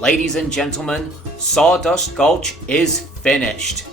ladies and gentlemen, Sawdust Gulch is finished.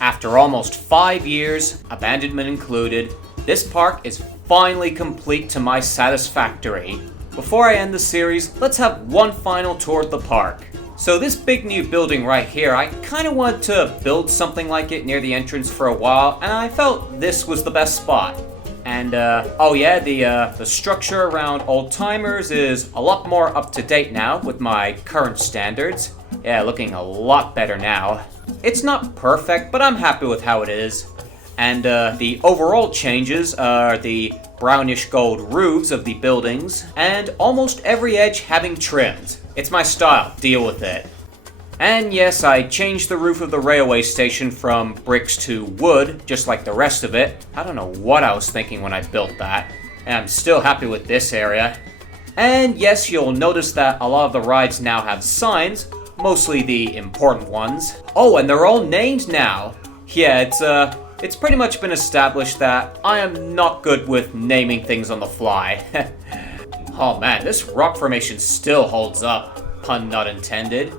After almost 5 years, abandonment included, this park is finally complete to my satisfactory. Before I end the series, let's have one final tour of the park. So this big new building right here, I kind of wanted to build something like it near the entrance for a while, and I felt this was the best spot. And the structure around old timers is a lot more up to date now with my current standards. Yeah, looking a lot better now. It's not perfect, but I'm happy with how it is. And the overall changes are the brownish gold roofs of the buildings, and almost every edge having trimmed. It's my style, deal with it. And yes, I changed the roof of the railway station from bricks to wood, just like the rest of it. I don't know what I was thinking when I built that. And I'm still happy with this area. And yes, you'll notice that a lot of the rides now have signs, mostly the important ones. Oh, and they're all named now. Yeah, it's pretty much been established that I am not good with naming things on the fly. Oh man, this rock formation still holds up, pun not intended.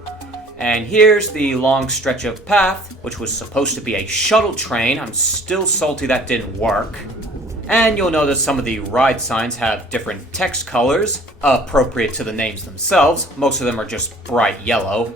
And here's the long stretch of path, which was supposed to be a shuttle train. I'm still salty that didn't work. And you'll notice some of the ride signs have different text colors, appropriate to the names themselves. Most of them are just bright yellow.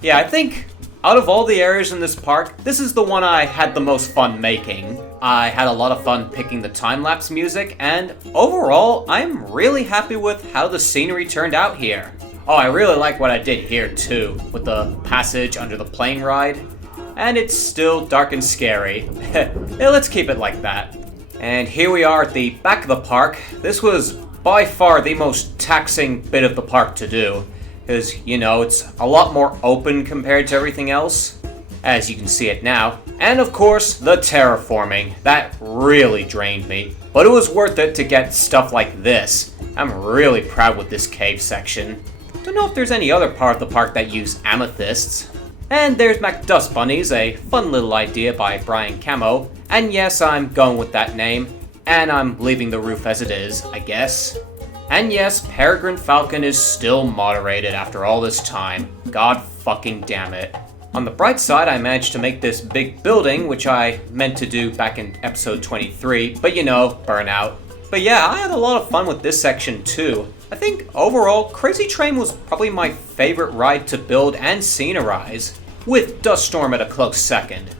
Yeah, I think out of all the areas in this park, this is the one I had the most fun making. I had a lot of fun picking the time-lapse music, and overall, I'm really happy with how the scenery turned out here. Oh, I really like what I did here too, with the passage under the plane ride. And it's still dark and scary. Yeah, let's keep it like that. And here we are at the back of the park. This was by far the most taxing bit of the park to do, because, you know, it's a lot more open compared to everything else, as you can see it now. And of course, the terraforming. That really drained me. But it was worth it to get stuff like this. I'm really proud with this cave section. Don't know if there's any other part of the park that use amethysts. And there's MacDust Bunnies, a fun little idea by Brian Camo. And yes, I'm going with that name. And I'm leaving the roof as it is, I guess. And yes, Peregrine Falcon is still moderated after all this time. God fucking damn it. On the bright side, I managed to make this big building, which I meant to do back in episode 23, but you know, burnout. But yeah, I had a lot of fun with this section too. I think overall, Crazy Train was probably my favorite ride to build and scenerize, with Dust Storm at a close second.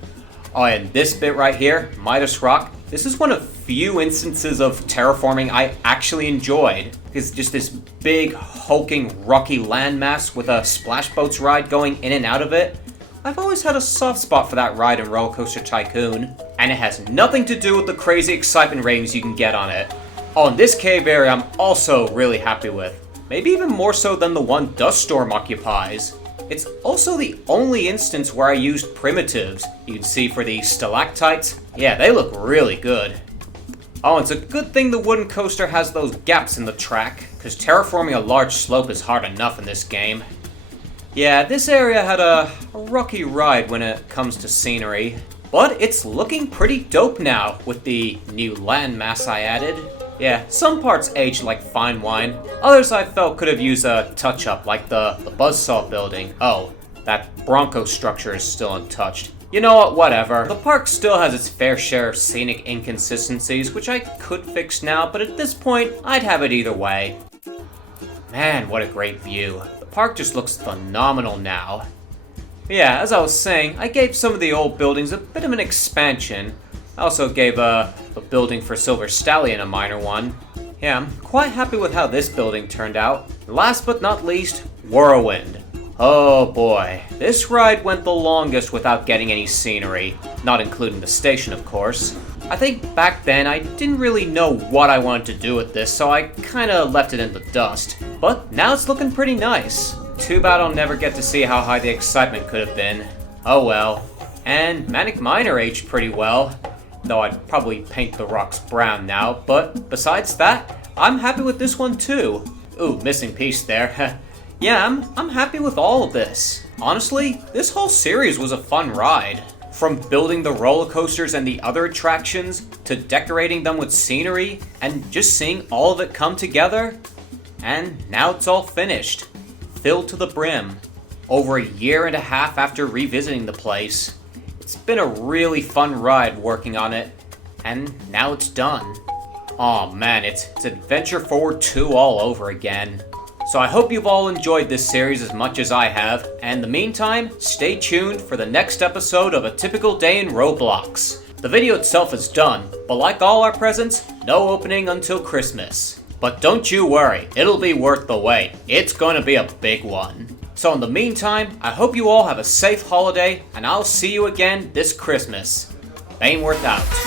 Oh, and this bit right here, Midas Rock, this is one of few instances of terraforming I actually enjoyed. It's just this big, hulking, rocky landmass with a splash boats ride going in and out of it. I've always had a soft spot for that ride in Roller Coaster Tycoon, and it has nothing to do with the crazy excitement ratings you can get on it. Oh, and this cave area I'm also really happy with. Maybe even more so than the one Dust Storm occupies. It's also the only instance where I used primitives. You can see for the stalactites, yeah, they look really good. Oh, it's a good thing the wooden coaster has those gaps in the track, because terraforming a large slope is hard enough in this game. Yeah, this area had a rocky ride when it comes to scenery, but it's looking pretty dope now with the new landmass I added. Yeah, some parts aged like fine wine, others I felt could have used a touch-up, like the Buzzsaw building. Oh, that Bronco structure is still untouched. You know what, whatever. The park still has its fair share of scenic inconsistencies, which I could fix now, but at this point, I'd have it either way. Man, what a great view. The park just looks phenomenal now. Yeah, as I was saying, I gave some of the old buildings a bit of an expansion. I also gave a building for Silver Stallion a minor one. Yeah, I'm quite happy with how this building turned out. Last but not least, Whirlwind. Oh boy, this ride went the longest without getting any scenery, not including the station of course. I think back then I didn't really know what I wanted to do with this, so I kinda left it in the dust. But now it's looking pretty nice. Too bad I'll never get to see how high the excitement could have been. Oh well. And Manic Miner aged pretty well. Though I'd probably paint the rocks brown now, but besides that, I'm happy with this one too. Ooh, missing piece there. Yeah, I'm happy with all of this. Honestly, this whole series was a fun ride. From building the roller coasters and the other attractions, to decorating them with scenery, and just seeing all of it come together. And now it's all finished. filled to the brim. Over a year and a half after revisiting the place, it's been a really fun ride working on it, and now it's done. Aw man, it's Adventure Forward 2 all over again. So I hope you've all enjoyed this series as much as I have, and in the meantime, stay tuned for the next episode of A Typical Day in Roblox. The video itself is done, but like all our presents, no opening until Christmas. But don't you worry, it'll be worth the wait. It's gonna be a big one. So in the meantime, I hope you all have a safe holiday, and I'll see you again this Christmas. Baneworth out.